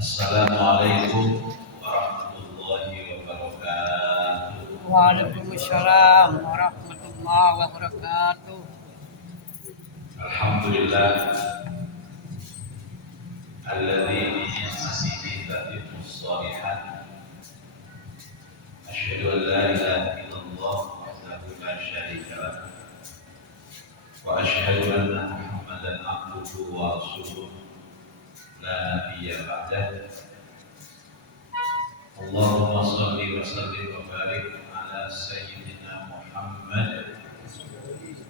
Assalamualaikum warahmatullahi wabarakatuh. Waalaikumsalam warahmatullahi wabarakatuh. Alhamdulillah alladzi bi ni'matihi tatimmu shalihat. Asyhadu an la ilaha illallah wahdahu la syarika lah. Wa asyhadu anna Muhammadan abduhu wa rasuluh la nabiyya ba'dah. Allahumma shalli wa sallim wa barik ala sayyidina Muhammad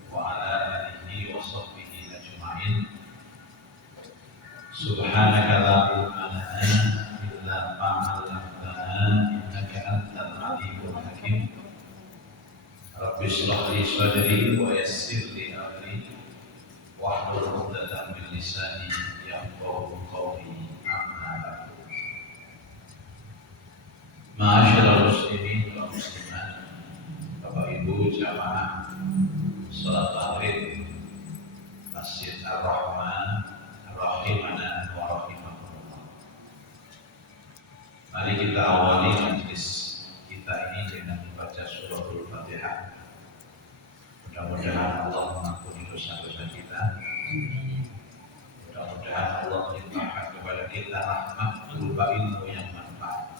wa ala alihi wa sahbihi ajma'in. Subhanaka la ilma lana illa ma 'allamtana innaka antal alimul hakim. Rabbi shrah li sadri wa yassir li amri wahlul 'uqdatam min lisani yafqahu qawli. Amma ba'du. Ma'asyiral muslimin wal muslimat, Bapak Ibu jamaah salat maghrib Masjid Ar-Rahman rahimana wa rahimakumullah. Mari kita awali majlis kita ini dengan membaca suratul Fatihah. Mudah-mudahan Allah mengampuni dosa-dosa kita. Mudah-mudahan Allah melimpahkan kepada kita rahmat berupa ilmu yang manfaat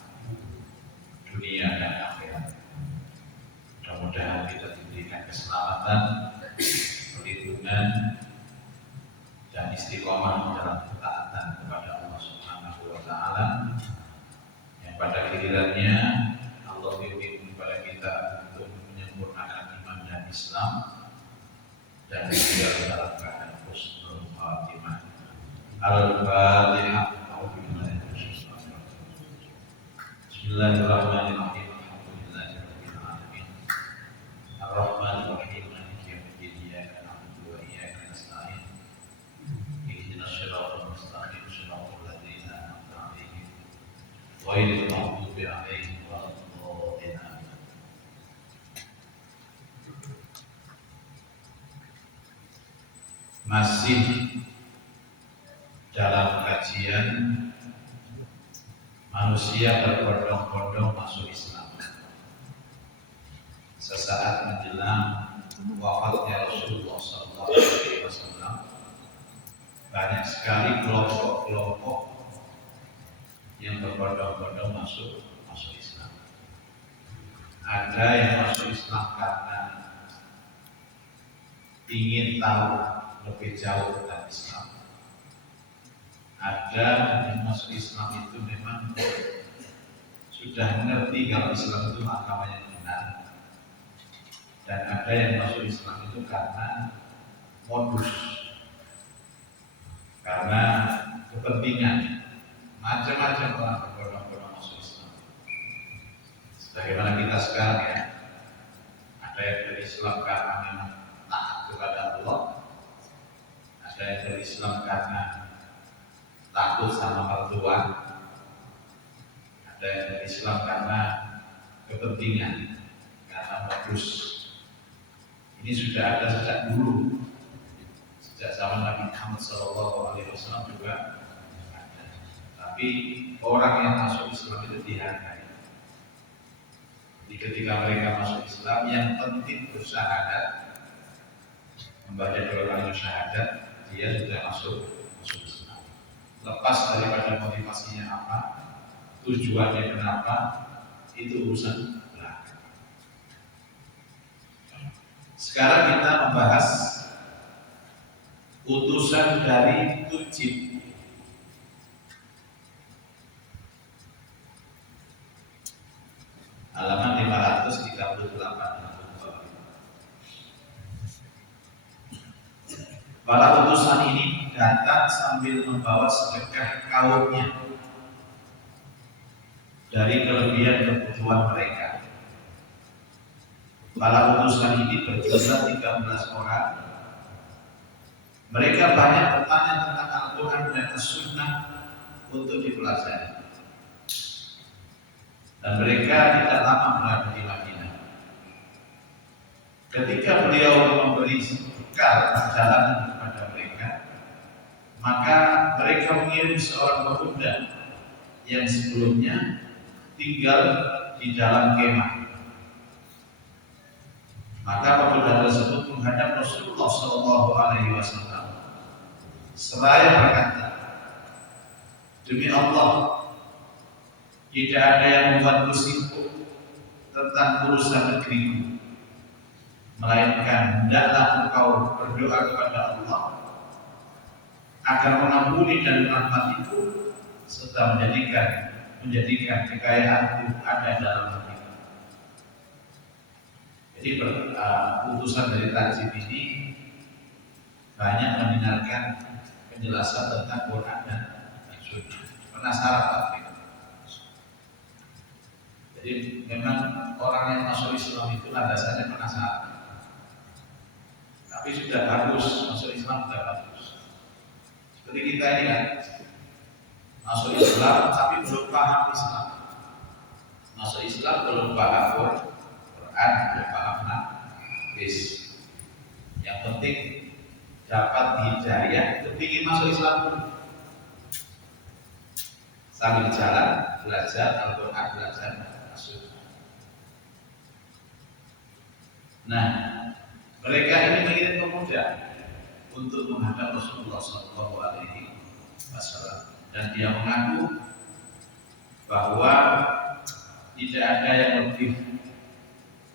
dunia dan akhirat. Mudah-mudahan kita diberikan keselamatan, perlindungan, dan istiqomah dalam ketaatan kepada Allah Subhanahu wa Ta'ala, yang pada gilirannya Allah bimbing kepada kita untuk menyempurnakan iman dan Islam dan meninggal dalam keadaan husnul khatimah. Al-Fatihah. Bismillahirrahmanirrahim. Alhamdulillahirabbil alamin. Ar-Rahmanir Rahim. Maliki yaumiddin. Iyyaka na'budu wa iyyaka nasta'in. Ihdinas siratal mustaqim. Shiratal ladzina an'amta 'alaihim ghairil maghdubi 'alaihim waladdallin. Masih dalam kajian manusia berbondong-bondong masuk Islam. Sesaat menjelang wafatnya Rasulullah SAW, banyak sekali kelompok-kelompok yang berbondong-bondong masuk Islam. Ada yang masuk Islam karena ingin tahu lebih jauh tentang Islam. Ada yang masuk Islam itu memang sudah mengerti kalau Islam itu agama yang benar. Dan ada yang masuk Islam itu karena modus, karena kepentingan. Macam-macam orang berbondong-bondong masuk Islam. Sebagaimana kita sekarang ya, ada yang berislam karena memang taat kepada Allah, ada yang berislam karena takut sama mertua, ada yang berislam karena kepentingan, karena modus. Ini sudah ada sejak dulu, sejak zaman Nabi Muhammad SAW juga ada. Tapi orang yang masuk Islam itu dihargai. Jadi ketika mereka masuk Islam, yang penting bersyahadat, membaca dua kalimat syahadat, dia sudah masuk Islam. Lepas daripada motivasinya apa, tujuannya kenapa, itu urusan belakang. Sekarang kita membahas utusan dari Tujib. Halaman 538. Para utusan ini datang sambil membawa sedekah kaumnya dari kelebihan kebutuhan mereka. Para utusan ini berjumlah 13 orang. Mereka banyak bertanya tentang Al-Quran dan As-Sunnah untuk dipelajari. Dan mereka tidak lama berada di Madinah. Ketika beliau memberi bekal perjalanan kepada mereka, maka mereka mengirim seorang pemuda yang sebelumnya tinggal di dalam kemah. Maka pemuda tersebut menghadap Rasulullah SAW seraya berkata, demi Allah, tidak ada yang membuatku sibuk tentang urusan negeriku, melainkan hendaklah engkau berdoa kepada Allah agar mengampuni dan merahmatiku serta menjadikan kekayaanku ada dalam hatiku. Jadi utusan dari Tajib ini banyak mendengarkan penjelasan tentang Quran dan Sunnah. Penasaran Pak? Jadi memang orang yang masuk Islam itu landasannya penasaran. Tapi sudah bagus, masuk Islam sudah bagus. Seperti kita ini kan, masuk Islam tapi belum paham Islam. Masuk Islam belum paham Quran, belum paham hadis. Yang penting dapat hidayah, kepingin masuk Islam dulu. Sambil jalan, belajar Al-Quran, belajar Rasul. Nah, mereka ini mengirim pemuda untuk menghadap Rasulullah SAW, dan dia mengaku bahwa tidak ada yang lebih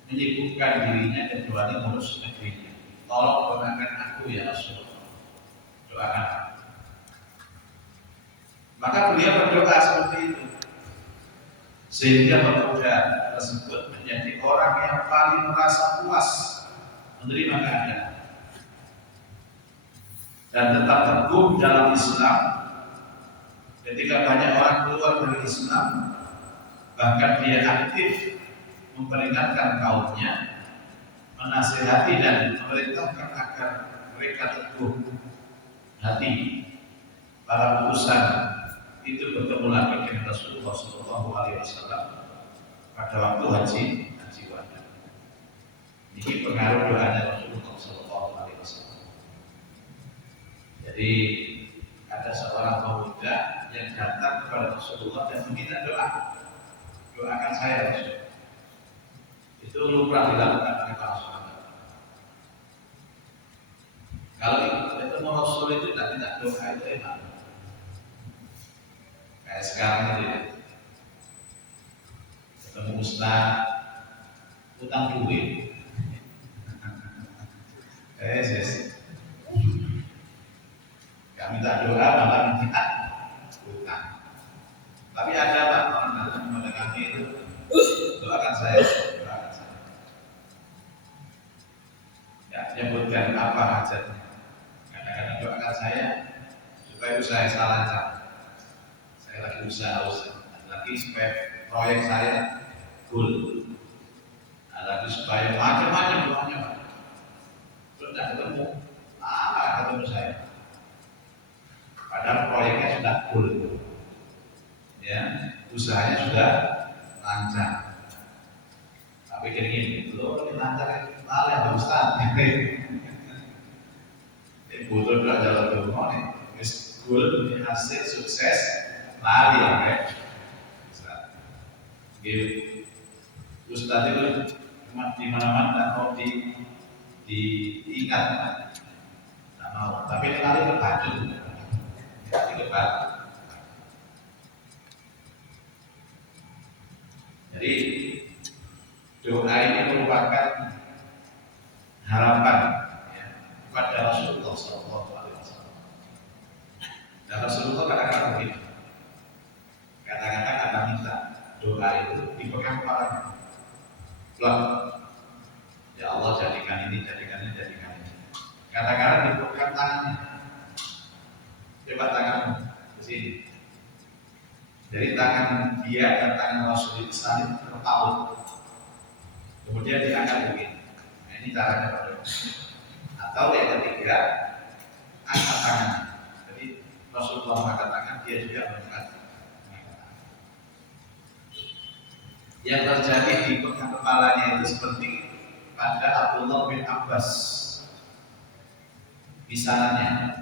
menyibukkan dirinya kecuali ngurus negerinya. Tolong doakan aku ya Rasulullah, doakan. Maka beliau berdoa seperti itu, sehingga pemuda tersebut menjadi orang yang paling merasa puas menerima keadaan dan tetap teguh dalam Islam. Ketika banyak orang keluar dari Islam, bahkan dia aktif memperingatkan kaumnya, menasihati dan memerintahkan agar mereka teguh hati. Para utusan itu bertemu lagi dengan Rasulullah SAW pada waktu haji wada. Ini pengaruh doanya Rasulullah SAW. Jadi ada seorang pemuda yang datang kepada Rasulullah dan meminta doa, doakan saya Rasul. Itu lumrah dilakukan oleh para sahabat. Kalau ketemu Rasul itu tidak minta doa itu enak. Kayak sekarang itu ya, ketemu Ustaz, utang duit. Yes. Gak minta doa, malah minta utang. Tapi ada Pak orang datang kepada kami itu, doakan saya. Ya, menyebutkan apa hajatnya. Kadang-kadang doakan saya supaya usaha saya lancar. Saya lagi usaha, lagi supaya proyek saya full. Lagi supaya macam-macam doanya Pak. Sudah ketemu, ketemu saya. Padahal proyeknya sudah full, ya, usahanya sudah lancar. Tapi gini, lo ini lancar, malah Pak Ustaz. Butuh doa jalan doa nih, wis full hasil sukses, lari ya kayak. Gitu. Ustaz itu di mana-mana mau diingat, tak mau. Tapi lari berlanjut. Jadi doa ini merupakan harapan ya, kepada Rasulullah SAW. Dan Rasulullah kadang-kadang begitu. Kadang-kadang akan minta doa itu dipegang kepalanya. Loh, ya Allah jadikan ini. Kadang-kadang dipegang tangannya. Coba tanganmu ke sini. Dari tangan dia dan tangan Rasul saling terpaut. Kemudian diangkat begini. Nah, ini caranya berdoa. Atau yang ketiga, angkat tangan. Jadi Rasulullah mengangkat tangan, dia juga mengangkat tangan. Yang terjadi di pegang kepalanya itu seperti pada Abdullah bin Abbas. Misalnya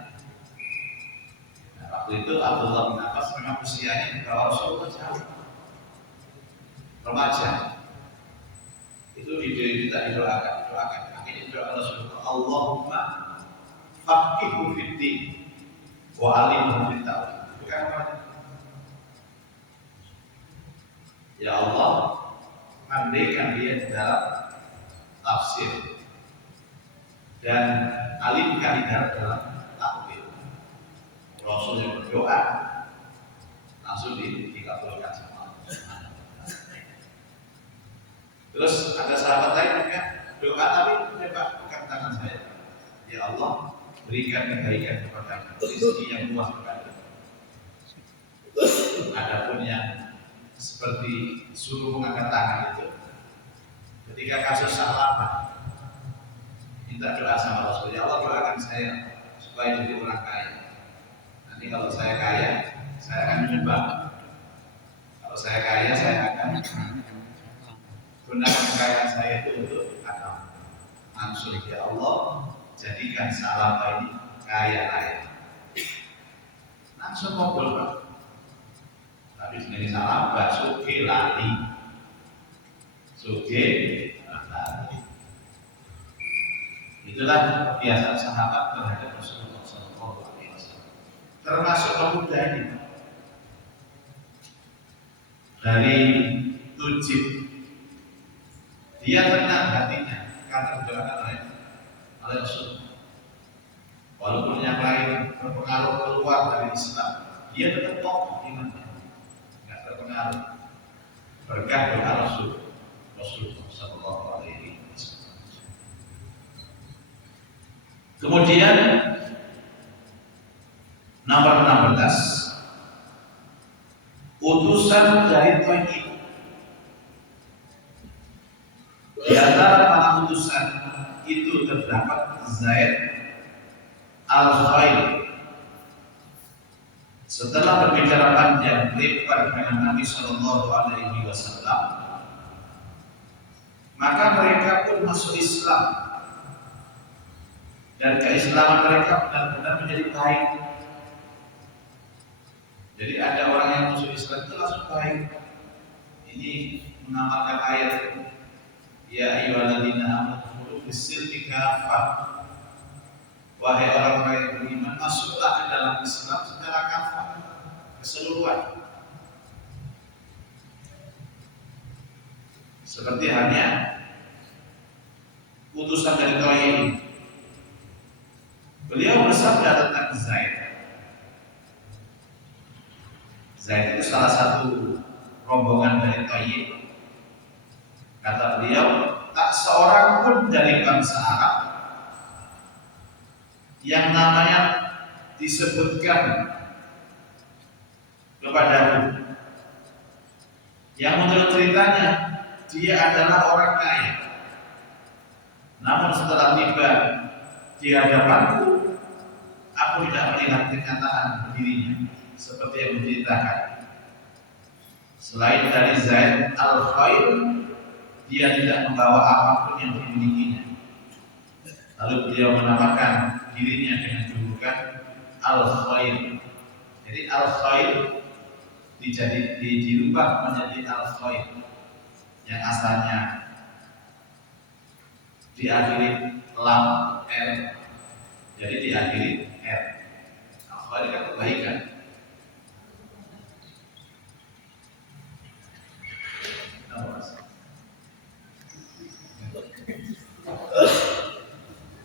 Waktu itu Abdullah bin Abbas memang usianya di bawah Rasulullah jauh, remaja. Itu kita didoakan. Akhirnya doa Rasulullah, Allahumma faqihhu fid-din wa 'allimhu fit-ta'wil. Itu kan apa? Ya Allah, pandaikan dia di dalam tafsir dan alimkan di dalam takwil. Rasul yang berdoa langsung dikabulkan sama Allah. Terus ada sahabat lain juga doa tapi coba bukan tangan saya. Ya Allah, berikan kebaikan kepada rezeki yang luas kepada. Adapun yang seperti suruh mengangkat tangan itu, ketika kasus Sa'labah, minta doa sama Rasul, ya Allah doakan saya supaya jadi orang kaya. Nanti kalau saya kaya, saya akan menyembah. Kalau saya kaya, saya akan gunakan kekayaan saya itu untuk agama. Langsung ya Allah, jadikan Sa'labah ini kaya raya. Langsung ngobrol Pak. Tapi sebenarnya Sa'labah suge lali. Itulah kebiasaan sahabat terhadap Rasulullah SAW. Termasuk pemuda ini dari Tujib, dia tenang hatinya karena didoakan oleh Rasul. Walaupun yang lain berpengaruh keluar dari Islam, dia tetap kokoh imannya, nggak terpengaruh berkah doa Rasulullah Sallallahu Alaihi Wasallam. Kemudian nomor 16, utusan dari Taif. Di antara para utusan itu terdapat Zaid Al-Khair. Setelah berbicara panjang lebar dengan Nabi Sallallahu Alaihi Wasallam, maka mereka pun masuk Islam dan keislaman mereka benar-benar menjadi baik. Jadi ada orang yang masuk Islam itu langsung baik. Ini mengamalkan ayat, ya ayyuhalladzina amanu fis-silmi kafah. Wahai orang-orang yang beriman, masuklah ke dalam Islam secara kafah, keseluruhan. Seperti halnya utusan dari Taif. Beliau bersabda tentang Zaid. Zaid itu salah satu rombongan dari Taif. Kata beliau, tak seorang pun dari bangsa Arab yang namanya disebutkan kepadamu, yang menurut ceritanya dia adalah orang kaya, namun setelah tiba di hadapanku, aku tidak melihat kenyataan dirinya seperti yang menceritakan. Selain dari Zaid Al-Khair, dia tidak membawa apapun yang dimilikinya. Lalu beliau menamakan dirinya dengan julukan Al-Khair. Jadi Al-Khair dirubah menjadi Al-Khair yang asalnya diakhiri lam r, jadi diakhiri r. Al-Khair kan kebaikan.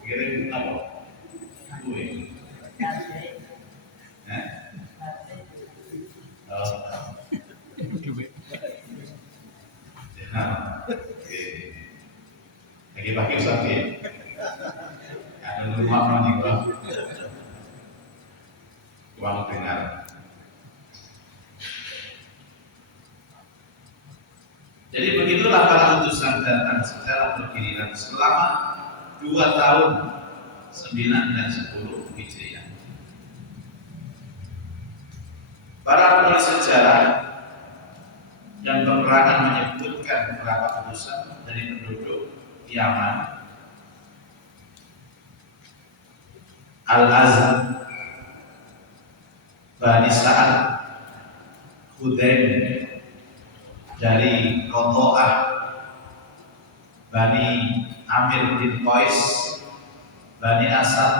Kirim apa? Kue. Pagi-pagi sakit. Ada rumah meninggal. Uang dengar. Jadi begitulah para utusan datang secara bergiliran selama 2 tahun 9 dan 10 Hijriah. Para penulis sejarah dan peperangan menyebutkan beberapa utusan dari penduduk Yaman, Al-Azhar, Bani Sa'ad, Hudain dari Roto'ah, Bani Amir bin Qais, Bani Asad,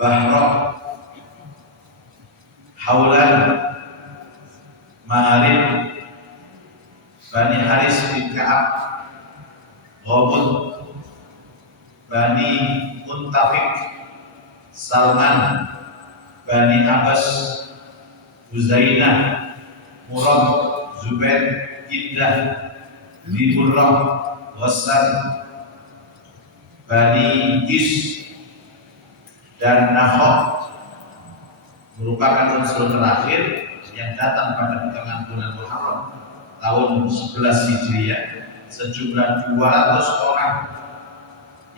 Bahroh, Haulan, Maharib, Bani Haris bin Ka'ab, Ghabun, Bani Muntafik, Salman, Bani Abbas, Huzainah, Murad, Zubair, Iddah, Murrah, Ghassan, Bani Is, dan Nahok merupakan unsur terakhir yang datang pada pertengahan bulan Muharram tahun 11 Hijriah. Sejumlah 200 orang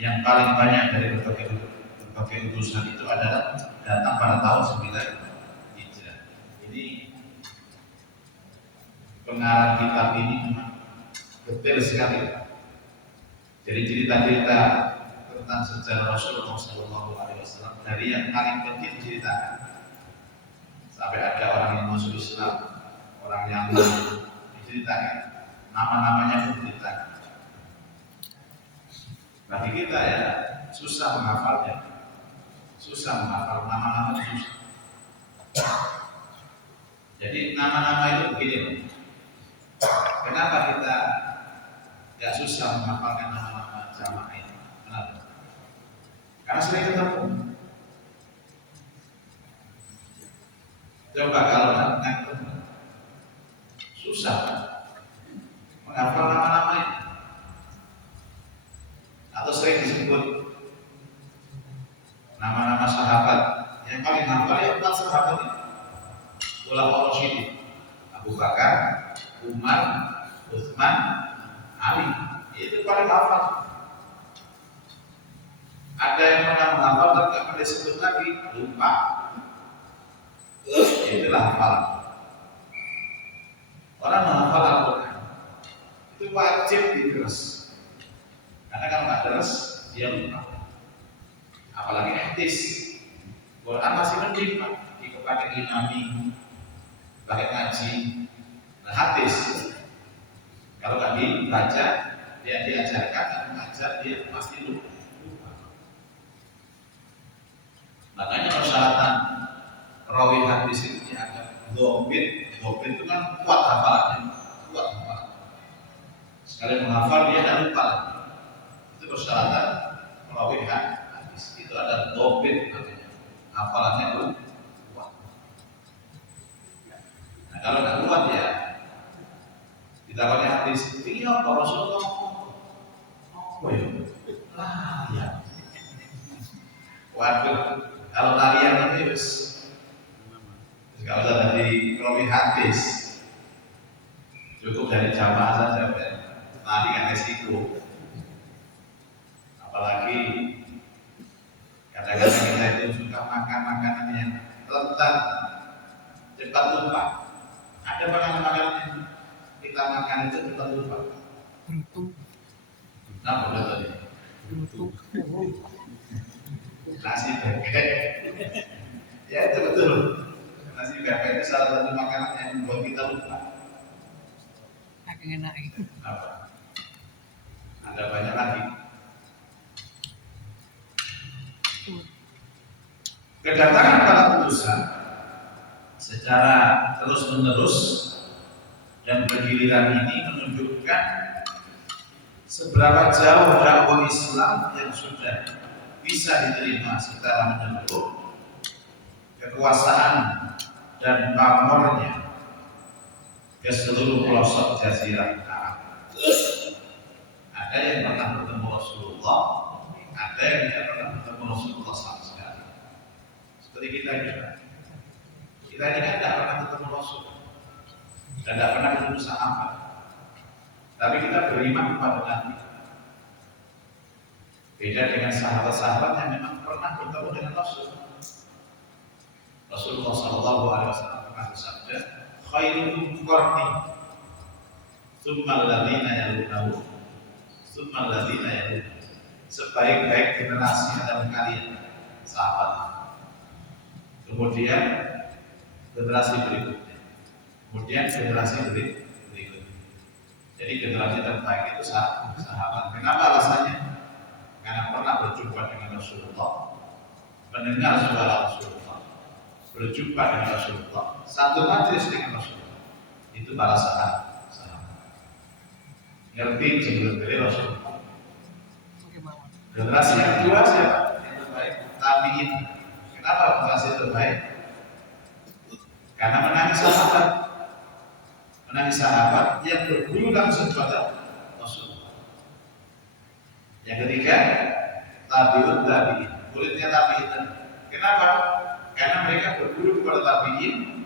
yang paling banyak dari berbagai utusan itu adalah datang pada tahun 9 Hijriah. Ini pengarang kitab ini memang detail sekali. Jadi cerita-cerita tentang sejarah Rasulullah SAW dari yang paling penting diceritakan sampai ada orang yang masuk Islam, orang yang diceritakan, nama-namanya pun diceritakan. Bagi kita ya susah menghafalnya, susah menghafal nama-nama, susah. Jadi nama-nama itu begini, kenapa kita ya susah menghafalkan nama-nama jamaah ini? Kenapa? Karena sering ketemu. Coba kalau nggak ketemu, susah menghafal nama-nama ini. Atau sering disebut nama-nama sahabat, yang paling hafal ya empat sahabat ini. Ulama Rasyidin, Abu Bakar, Umar, Utsman, Ali, itu paling hafal. Ada yang pernah menghafal tapi nggak pernah disebut lagi, lupa. Itulah hafalan. Orang menghafal Al-Quran itu wajib diterus. Karena kalau nggak terus dia lupa. Apalagi hadis, Quran masih mending Pak, dipakai imami, pakai ngaji. Nah hadis, kalau nggak dibaca, dia diajarkan, dan mengajar dia pasti lupa. Makanya persyaratan rawi hadis itu dianggap dhobit. Dhobit itu kan kuat hafalannya, kuat hafalan. Sekali menghafal dia tidak lupa lagi. Itu persyaratan rawi hadis. Itu ada dhobit namanya, hafalannya itu kuat. Nah kalau tidak kuat ya kita pakai hadis. Ini apa Rasulullah ngomong? Oh ya. Waduh, kalau larian itu kalau sudah dari rawi hadis, cukup dari jamaah saja, lari kan resiko. Apalagi kadang-kadang kita itu suka makan makanan yang rentan, cepat lupa. Ada makanan-makanan yang kita makan itu cepat lupa. Kenapa tadi? Nasi bebek. Ya itu betul. Nasi bebek itu salah satu makanan yang membuat kita lupa. Enak itu. Apa? Ada banyak lagi. Kedatangan para utusan secara terus-menerus dan bergiliran ini menunjukkan seberapa jauh dakwah Islam yang sudah bisa diterima secara menyeluruh, kekuasaan dan pamornya ke seluruh pelosok Jazirah Arab. Ada yang pernah bertemu Rasulullah, ada yang tidak pernah bertemu Rasulullah sama sekali. Seperti kita juga. Kita ini kan tidak pernah bertemu Rasul dan tidak pernah bertemu sahabat. Tapi kita beriman kepada Nabi. Beda dengan sahabat-sahabat yang memang pernah bertemu dengan Rasul. Rasulullah SAW pernah bersabda, khairukum qarni, tsumma alladziina yalunahu, tsumma alladziina yalunahu. Sebaik-baik generasi adalah kalian, sahabat. Kemudian generasi berikutnya, kemudian generasi berikutnya. Jadi generasi terbaik itu sahabat. Kenapa alasannya? Karena pernah berjumpa dengan Rasulullah, mendengar suara Rasulullah, berjumpa dengan Rasulullah, satu majelis dengan Rasulullah. Itu para sahabat. Ngerti jelas-jelas Rasulullah. Generasi yang kedua siapa? Yang terbaik, tabi'in. Kenapa generasi terbaik? Karena menangis sahabat yang berguru langsung pada Rasulullah. Yang ketiga, tabi'ut tabi'in. Muridnya tabi'in. Kenapa? Karena mereka berguru kepada tabi'in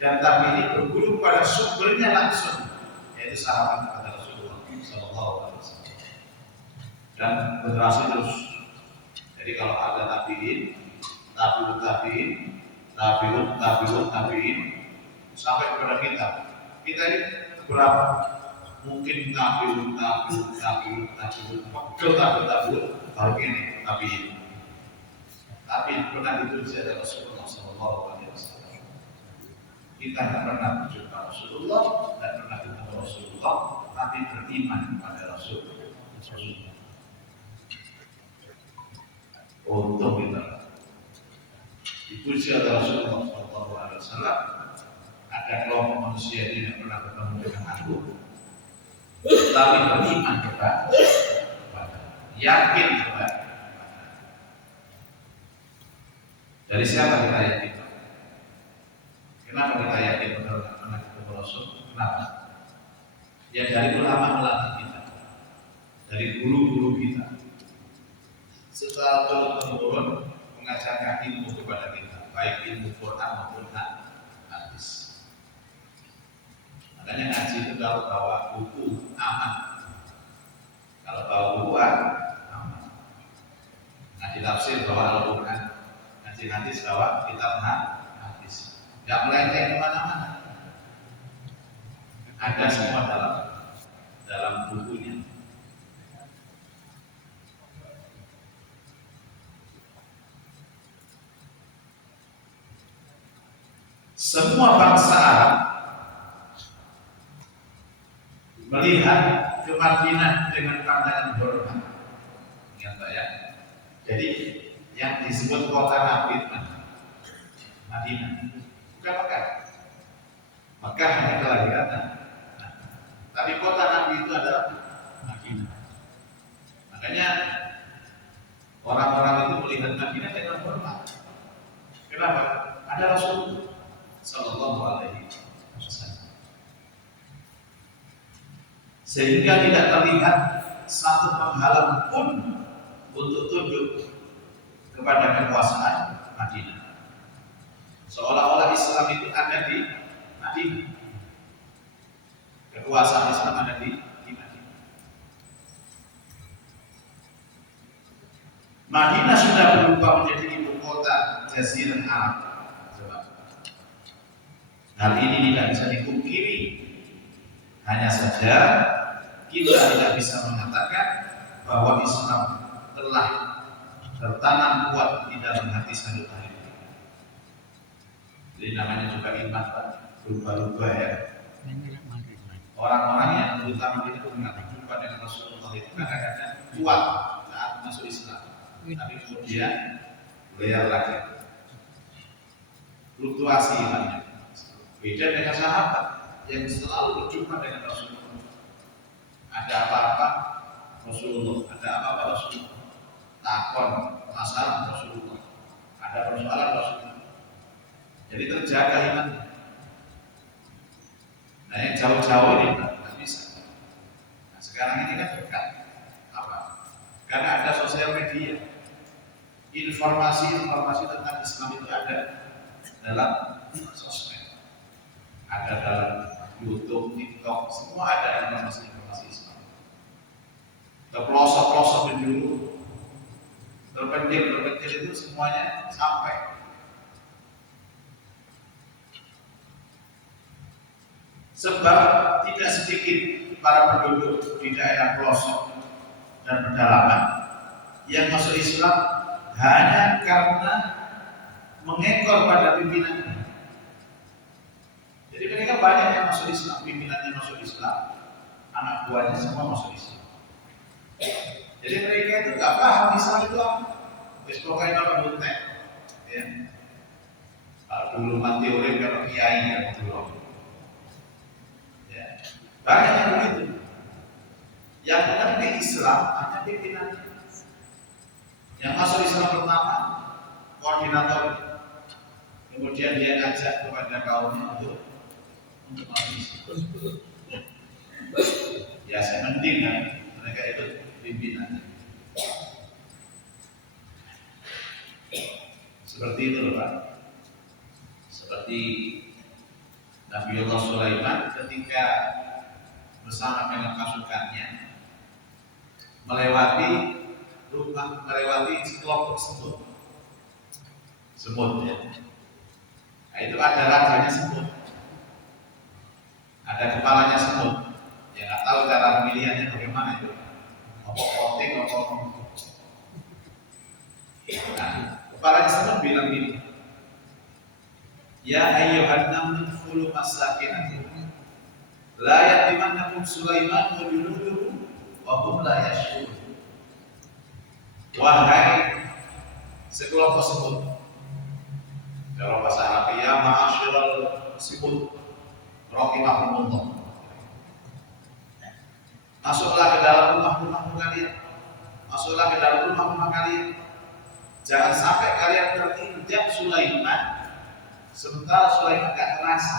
dan tabi'in berguru pada sumbernya langsung, yaitu sahabat kepada Rasulullah Sallallahu Alaihi Wasallam. Dan generasi terus. Jadi kalau ada tabi'in, tabi'ut tabi'in, tabi'in sampai kepada kita ini berapa? Mungkin tabi'ut baru ini tabi'in. Tapi pernah ditulis oleh Rasulullah Sallallahu Alaihi Wasallam. Kita tidak pernah berjumpa Rasulullah dan pernah bertemu Rasulullah, tapi beriman kepada Rasulullah. Untung kita dipuji oleh Rasulullah Sallallahu Alaihi Wasallam. Ada kelompok manusia yang tidak pernah bertemu dengan aku, tapi beriman kepada, yakin kepada. Dari siapa kita yakin? Kenapa kita yakin pernah ketemu Rasul? Kenapa? Ya dari ulama-ulama kita, dari guru-guru kita. Setelah turun-temurun mengajarkan ilmu kepada kita, baik ilmu Quran maupun hadis. Makanya ngaji itu kalau bawa buku aman, kalau bawa buku aman. Ngaji tafsir bawa Al-Quran, ngaji hadis bawa kitab hadis. Tidak melenceng kemana-mana. Ada semua dalam bukunya. Semua bangsa Arab melihat ke Madinah dengan pandangan hormat. Ingat ya. Jadi yang disebut kota Nabi Madinah, bukan Mekah. Mekah hanya kelahiran. Tapi kota Nabi itu adalah Madinah. Makanya orang-orang itu melihat Madinah dengan hormat. Kenapa? Ada Rasulullah Sallallahu Alaihi Wasallam. Sehingga tidak terlihat satu penghalang pun untuk tunduk kepada kekuasaan Madinah. Seolah-olah Islam itu ada di Madinah. Kekuasaan Islam ada di Madinah. Madinah sudah berubah menjadi ibu kota Jazirah Arab. Hal ini tidak bisa dipungkiri. Hanya saja kita tidak bisa mengatakan bahwa Islam telah tertanam kuat di dalam hati satu hari. Jadi namanya juga iman, berubah-ubah ya. Orang-orang yang terutama itu berjumpa dengan Rasulullah itu kadang-kadang kuat saat masuk Islam, tapi kemudian belajar lagi, fluktuasi imannya. Beda dengan sahabat yang selalu berjumpa dengan Rasulullah. Ada apa-apa Rasulullah, ada apa-apa Rasulullah. Takon masalah Rasulullah, ada persoalan Rasulullah. Jadi terjaga iman. Nah yang jauh-jauh ini tidak bisa. Nah sekarang ini kan dekat. Apa? Karena ada sosial media. Informasi tentang Islam itu ada dalam sosmed. Ada dalam YouTube, TikTok, semua ada informasi Islam. Ke pelosok-pelosok penjuru, terpencil itu semuanya sampai. Sebab tidak sedikit para penduduk di daerah pelosok dan pedalaman yang masuk Islam hanya karena mengekor pada pimpinannya. banyak yang masuk Islam, pimpinannya masuk Islam, anak buahnya semua masuk Islam. Jadi mereka itu nggak paham Islam itu apa. Wis pokoknya kalau butek, ya. Kalau dulu mati oleh kalau kiai ya dulu. Ya. Banyak yang begitu. Yang mengerti Islam hanya pimpinannya. Yang masuk Islam pertama koordinator, kemudian dia ngajak kepada kaumnya untuk masuk Islam. Ya saya mending kan mereka itu pimpinannya. Seperti itu loh Pak. Seperti Nabiullah Sulaiman ketika bersama dengan pasukannya melewati sekelompok semut ya. Nah, itu ada rajanya semut, ada kepalanya semut. Ya nggak tahu cara pemilihannya bagaimana itu. Poting. Nah, kepalanya semut bilang gini, ya ayyuhan namlu udkhulu masakinakum la yatimannakum Sulaiman wa junuduhu wa hum la yash'urun. Wahai sekelompok semut, kalau bahasa Arab ya ma'asyiral semut rahimakumullah, masuklah ke dalam rumah-rumah kalian, masuklah ke dalam rumah-rumah kalian, jangan sampai kalian terinjak Sulaiman sementara Sulaiman gak terasa.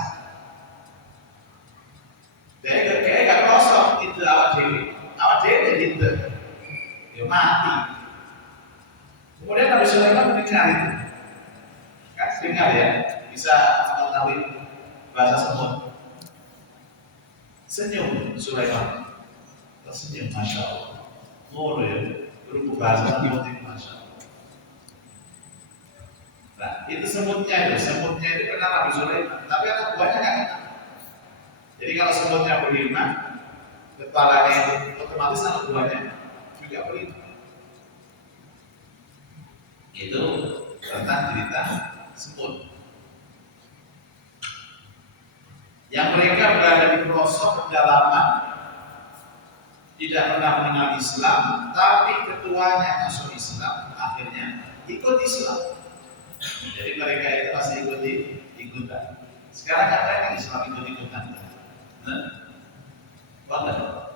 Dia gak kosong itu awak dewi gitu, dia mati. Kemudian Nabi Sulaiman mendengar itu, kan dengar ya, bisa mengetahui bahasa semut. Senyum Sulaiman, tersenyum, masya Allah. Mulu ya, berubah bahasa semut itu masya Allah. Nah itu semutnya itu kenal Nabi Sulaiman, tapi anak buahnya nggak kenal. Jadi kalau semutnya beriman, kepalanya itu otomatis anak buahnya juga beriman. Itu tentang cerita semut yang mereka berada di pelosok pedalaman, tidak pernah mengenal Islam, tapi ketuanya masuk Islam, akhirnya ikut Islam. Jadi mereka itu masih ikutan. Sekarang katanya Islam ikut-ikutan. Bangga.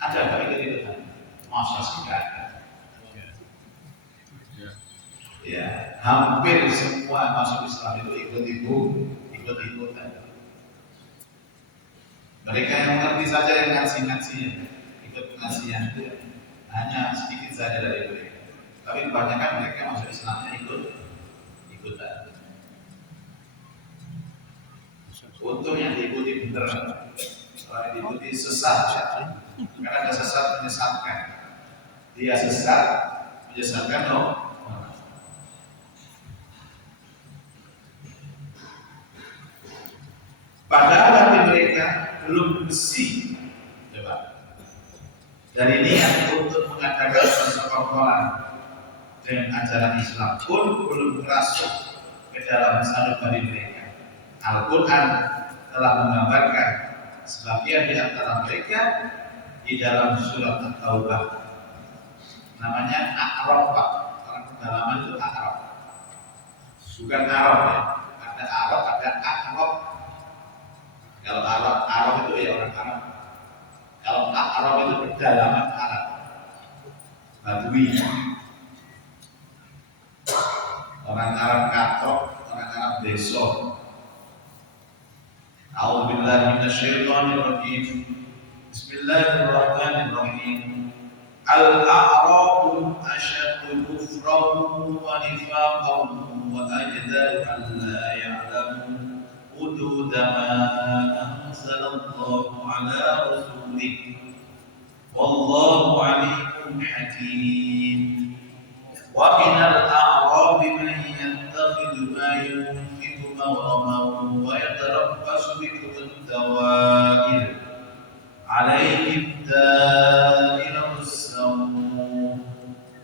Ada apa ikut-ikutan? Masa sih nggak ada. Ya, hampir semua masuk Islam itu ikut-ikutan. Mereka yang mengerti saja yang ngaji-ngaji, ikut pengajian itu hanya sedikit saja dari mereka. Tapi kebanyakan mereka masuk Islamnya ikutan. Untuk yang diikuti bener, kalau diikuti sesat, karena ada sesat menyesatkan. Dia sesat menyesatkan loh. Padahal hati mereka belum bersih, coba. Dan ini yang untuk mengadakan persekongkolan dengan ajaran Islam pun belum terasuk ke dalam sanubari mereka. Al-Quran telah menggambarkan sebagian di antara mereka di dalam surat At-Taubah. Namanya A'raf, Pak. Orang pedalaman itu A'raf, bukan Arab ya. Ada Arab, ada A'raf. Kalau Arab itu ya orang Arab. Kalau Arab itu pedalaman Arab, Badui, orang Arab katok, orang Arab deso. A'udzubillahi minasyaitonirrajim. Bismillahirrahmanirrahim. Al-a'rabu asyaddu kufran wa nifaqan wa ajdaru an la ya'lamu حدود ما أنزل الله على رسوله والله عليم حكيم ومن الأعراب من يتخذ ما ينفق مغرما ويتربص بكم الدوائر عليهم دائرة السوء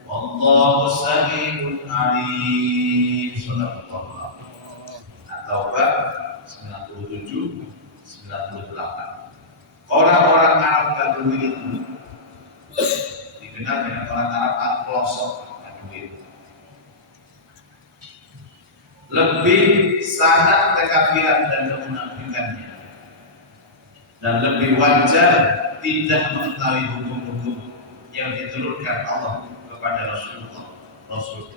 والله سميع عليم. صدق الله. At-Taubah 19. Badui itu dikenal dengan orang Arab pelosok Badui. Lebih sangat kekafiran dan kemunafikannya, dan lebih wajar tidak mengetahui hukum-hukum yang diturunkan Allah kepada Rasul.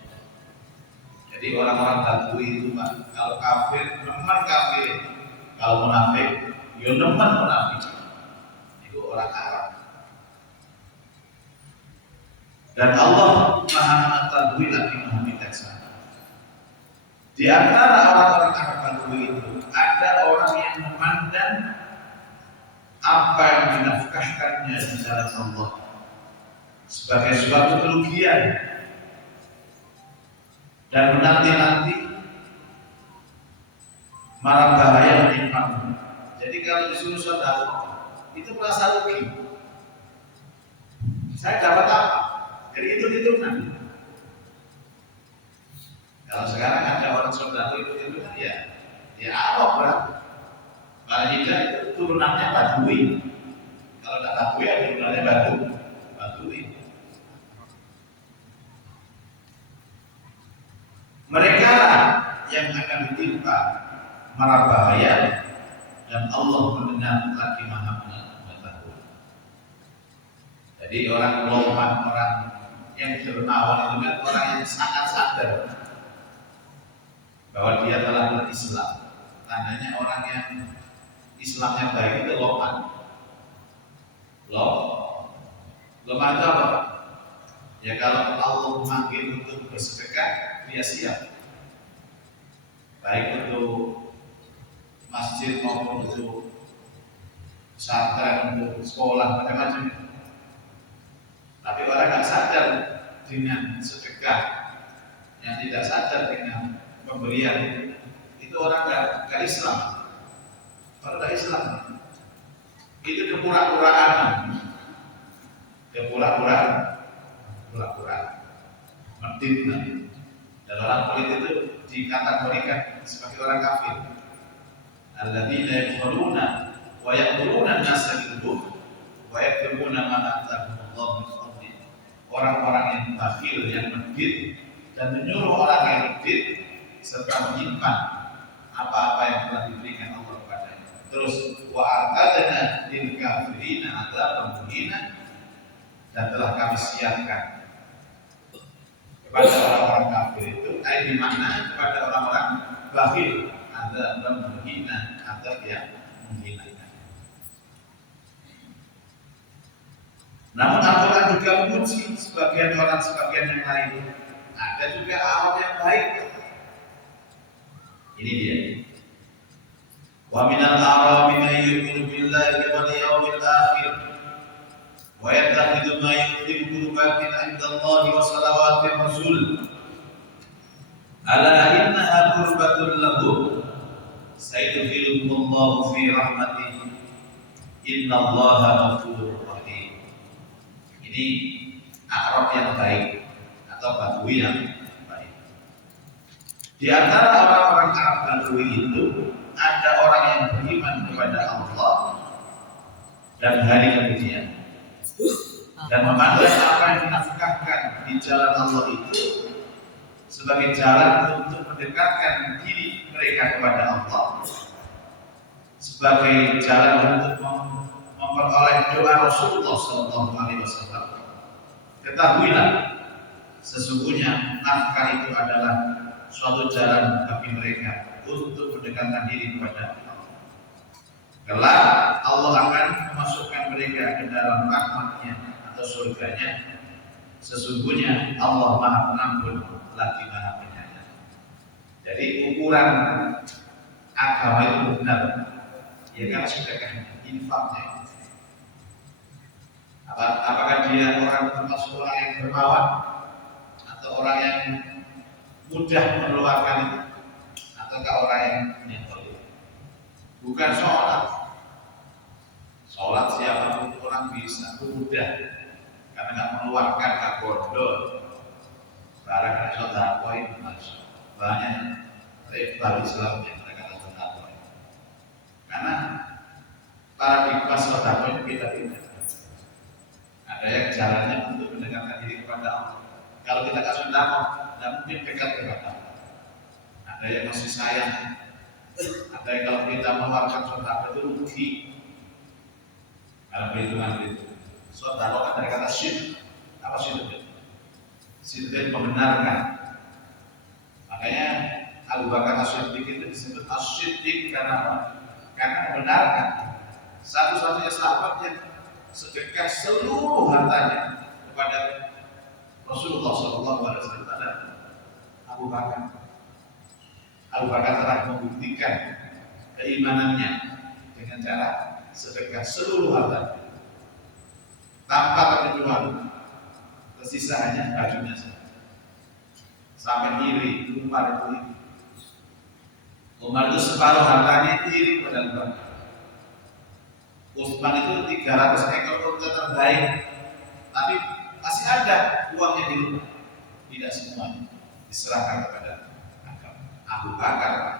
Jadi orang-orang Badui itu Pak, kalau kafir nemen kafir, kalau munafik ya nemen munafik. Itu orang Arab. Dan Allah Maha mengetahui lagi Maha bijaksana. Di antara orang-orang Arab Badui itu ada orang yang memandang apa yang dinafkahkannya di jalan Allah sebagai suatu kerugian dan menanti-nanti marah bahaya menimpa. Jadi kalau disuruh saudara itu merasa rugi. Saya dapat apa? Jadi itu hitungan. Kalau sekarang ada orang saudara itu hitungan ya Arab lah. Kalau tidak itu turunannya Badui. Kalau tidak Badui ya turunannya Badui. Mereka lah yang akan ditimpa mara bahaya dan Allah mendengar lagi Maha mengetahui. Jadi orang loman, orang yang dermawan itu kan orang yang sangat sadar bahwa dia telah berislam. Tandanya orang yang Islamnya baik itu loman. Loman itu apa? Ya kalau Allah memanggil untuk bersedekah, dia siap. Baik untuk masjid maupun untuk pesantren, untuk sekolah, macam-macam. Tapi orang nggak sadar dengan sedekah, yang tidak sadar dengan pemberian, itu orang nggak Islam. Kalau nggak Islam, itu kepura-puraan, medit. Dan orang kulit itu dikategorikan sebagai orang kafir. Alladzina yaquluna wa yaquluna an-nasa bil-bukhl wa yaktumuna ma atahumullah min fadli. Orang-orang yang bakhil, yang medit dan menyuruh orang yang medit serta menyimpan apa-apa yang telah diberikan Allah kepadanya. Terus wa a'tadna lil kafirina adzaban muhina, dan telah kami siapkan kepada orang-orang kafir itu, di mana kepada orang-orang bakhil ada menghina, ada yang menghinakan. Namun Al-Quran juga memuji sebagian orang, sebagian yang lain. Ada juga Arab yang baik. Ini dia. Wa minal a'rabi man yu'minu billahi wal yawmil akhir wa yattakhidhu ma yu'minu qurbatin 'inda Allahi wa salawatir rasul. Ala innaha qurbatun lahum sayudkhiluhumullahu fi rahmatihi innallaha ghafurur rahim. Ini Arab yang baik atau Badui yang baik. Di antara orang-orang Arab Badui itu ada orang yang beriman kepada Allah dan hari kemudian, dan memandang apa yang dinafkahkan di jalan Allah itu sebagai jalan untuk mendekatkan diri mereka kepada Allah, sebagai jalan untuk memperoleh doa Rasulullah SAW. Ketahuilah, sesungguhnya nafkah itu adalah suatu jalan bagi mereka untuk mendekatkan diri kepada Allah. Kelak Allah akan memasukkan mereka ke dalam rahmat-Nya atau surganya. Sesungguhnya Allah Maha Pengampun lagi Maha Penyayang. Jadi ukuran agama itu benar, ya kan, sedekahnya, infaknya. Apakah dia orang termasuk orang yang dermawan atau orang yang mudah mengeluarkan itu, ataukah orang yang nyetol? Bukan sholat siapapun orang bisa, mudah, karena nggak mengeluarkan, nggak bodoh. Barang sholat poin masuk banyak rival Islam yang mereka sholat poin, karena paradigma sholat poin beda-beda. Ada yang jalannya untuk mendekatkan diri kepada Allah. Kalau kita nggak sedekah, tidak mungkin dekat kepada Allah. Ada yang masih sayang. Ada yang kalau kita mengeluarkan sedekah itu rugi. Dalam perhitungan itu, sedekah kan dari kata syirik. Apa syirik? Syirik membenarkan. Makanya Abu Bakar As-Siddiq itu disebut As-Siddiq karena apa? Karena membenarkan. Satu-satunya sahabat yang sedekah seluruh hartanya kepada Rasulullah SAW adalah Abu Bakar. Abu Bakar telah membuktikan keimanannya dengan cara sedekah seluruh hartanya tanpa terkecuali. Tersisa hanya bajunya saja. Sampai iri, Umar itu iri. Umar itu separuh hartanya iri pada Abu Bakar. Utsman itu 300 ekor unta terbaik, tapi masih ada uangnya di rumah. Tidak semuanya diserahkan kepada Abu Bakar.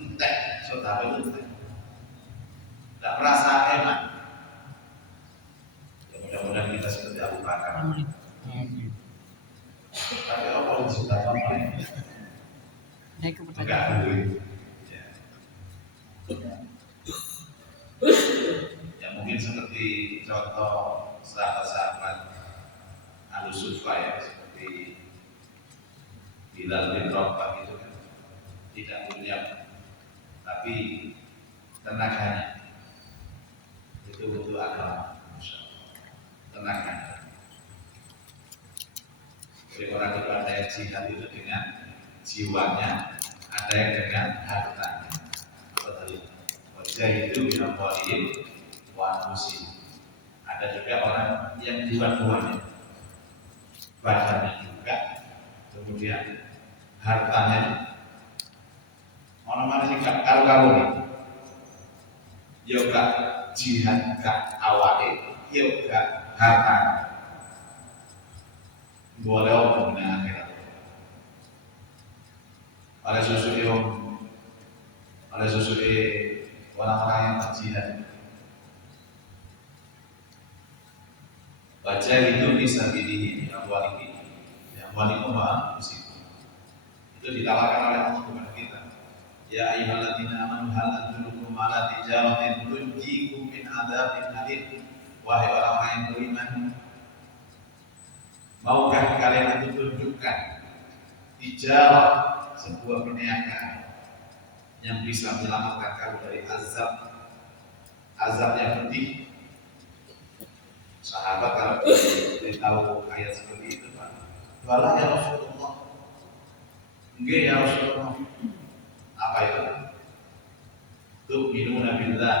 Entek, saudara entek. Tidak merasa hemat. Ya, mudah-mudahan kita seperti Abu Bakar. Tapi apa yang sudah apa? Enggak duit. Ya mungkin seperti contoh sahabat-sahabat Al-Sufa ya, seperti Bilal bin Rabah itu kan tidak punya, tapi tenaganya itu butuh agama, tenaganya. Jadi orang itu ada yang jihad itu dengan jiwanya, ada yang dengan hartanya. Wajah itu bilang wajib wanusi. Ada juga orang yang dua-duanya, badannya juga, kemudian hartanya. Orang-orang sih kalau nih, yoga jihad gak awake, yoga harta. Boleh orang dengan akhirat. Oleh susu orang-orang yang berjihad. Baca itu bisa diri yang wali musik. Itu ditawarkan oleh Allah kepada kita. Ya ayyuhalladzina amanu hal adullukum ala tijaratin tunjikum min adzabin alim. Wahai orang-orang yang beriman, maukah kalian aku tunjukkan tijarah, sebuah perniagaan yang bisa menyelamatkan kamu dari azab yang pedih. Sahabat kalau tahu ayat seperti itu, Pak, bala ya Rasulullah. Enggak ya Rasulullah. Apa itu? Tu'minuna billah,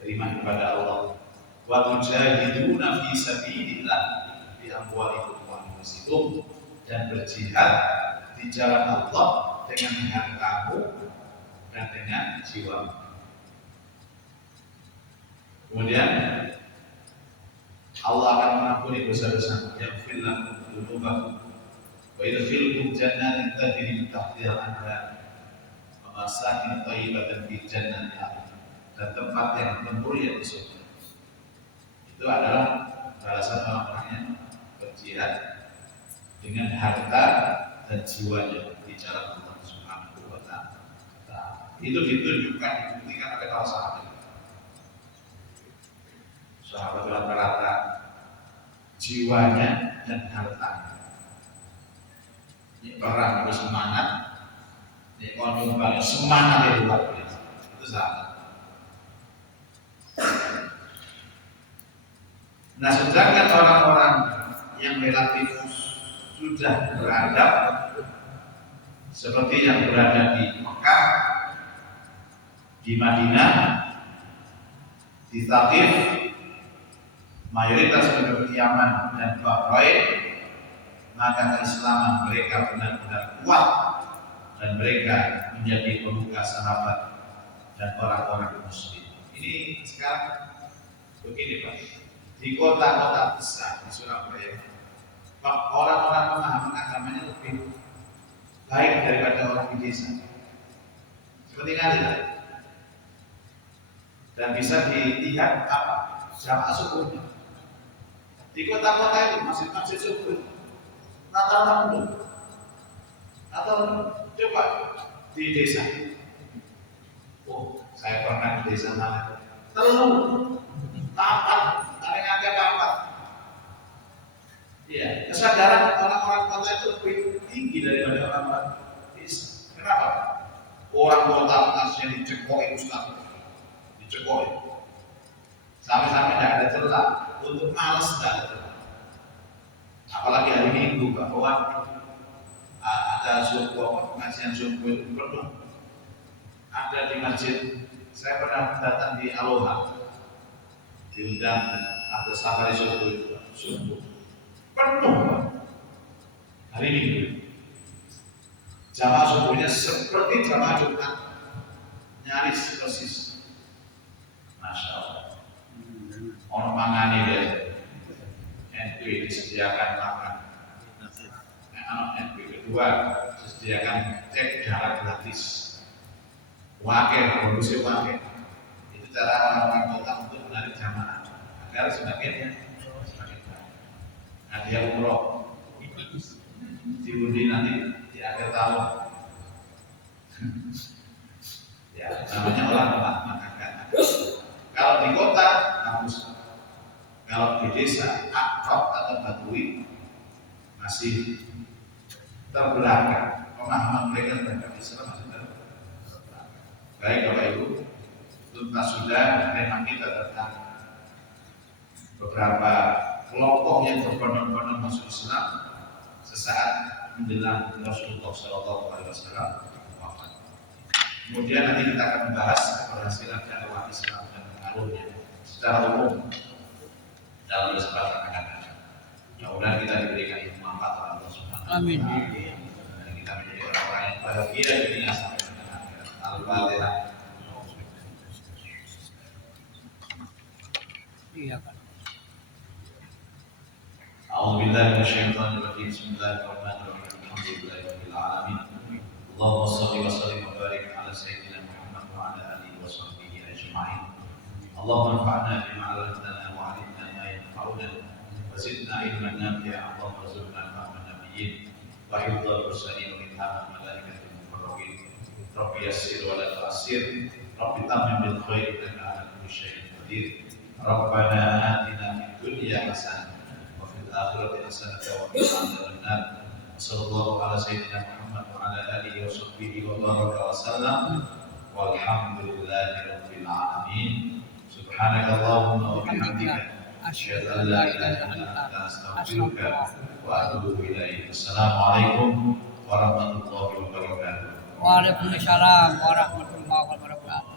beriman kepada Allah. Wa tujahiduna fi sabilillah bi amwalikum wa anfusikum, dan berjihad di jalan Allah dengan hartamu dan dengan jiwa. Kemudian Allah akan mengampuni dosa-dosa, yaghfir lakum dzunubakum wa yudkhilkum jannatin tajri min tahtiha al-anhar wa masakin thayyibatan fi jannatin 'adn, dan tempat yang mulia di surga. Itu adalah balasan orang-orang yang berjihad dengan harta dan jiwanya di jalan Allah Subhanahu wa Ta'ala. Itu ditunjukkan, dibuktikan oleh para sahabat. Sahabat rata-rata jiwanya dan hartanya. Ini perang bersemangat, ini nyumbang semangat yang luar biasa. Itu sahabat. Nah, sedangkan orang-orang yang relatif sudah beradab seperti yang berada di Mekah, di Madinah, di Taif, mayoritas penduduk Yaman dan Bahrain, maka keislaman mereka benar-benar kuat dan mereka menjadi pembuka sahabat dan orang-orang muslim. Ini sekarang begini Pak, di kota-kota besar di Surabaya, Pak, orang-orang pemahaman agamanya lebih baik daripada orang di desa. Seperti kali lah. Dan bisa dilihat apa jamaah sukunya. Di kota-kota itu masjid-masjid subuh rata-rata penuh. Atau coba di desa. Oh, saya pernah di desa mana? Telur, tapat, ada yang agak tapat. Iya, kesadaran orang-orang kota itu lebih tinggi daripada orang-orang desa. Kenapa? Orang kota masnya dicekoi Ustaz, dicekoi. Sampai-sampai tidak ada celah untuk malas tidak ada celah. Apalagi hari Minggu bahwa ada subuh pengajian subuh itu penuh. Ada di masjid. Saya pernah datang di Aloha, diundang ada safari subuh penuh hari Minggu. Jamaah subuhnya seperti jamaah Jumat, nyaris persis. Masya Allah. Orang mangani ya, NP disediakan makan. NP kedua disediakan cek darah gratis. Wakil, kondisi wakil. Itu cara orang-orang kota untuk menarik jamaah agar semakin banyak. Hadiah umroh diundi nanti di akhir tahun. Ya, namanya orang makan. Kalau di kota, bagus. Kalau di desa, Arab atau Badui masih terbelakang. Pemahaman mereka terhadap Islam masih terbelakang. Baik Bapak Ibu, tuntas sudah memang kita tentang beberapa kelompok yang berbondong-bondong masuk Islam sesaat menjelang Rasulullah SAW wafat. Kemudian nanti kita akan membahas keberhasilan dakwah Islam dan pengaruhnya secara umum dalam kesempatan akan datang. Mudah-mudahan kita diberikan manfaat oleh Allah Subhanahu wa taala. Amin. Dan kita menjadi orang-orang yang bahagia di dunia sampai dengan akhirat. Al-Fatihah. Iya kan. أعوذ بالله من الشيطان الرجيم بسم الله الرحمن الرحيم الحمد لله رب العالمين اللهم صل وسلم وبارك على سيدنا محمد وعلى آله وصحبه أجمعين اللهم انفعنا بما علمتنا وعلمنا ما ينفعنا وزدنا علما نافعا اللهم ارزقنا فهم النبيين وحفظ المرسلين وإلهام الملائكة المقربين رب يسر ولا تعسر رب تمم بالخير إنك على كل شيء قدير ربنا آتنا في الدنيا حسنة الآخرة حسنة وقنا عذاب النار وصلى الله على سيدنا محمد وعلى آله وصحبه وبارك وسلم والحمد لله رب العالمين سبحانك اللهم وبحمدك أشهد أن لا إله إلا أنت أستغفرك وأتوب إليك السلام عليكم ورحمة الله وبركاته Waalaikumsalam warahmatullahi wabarakatuh.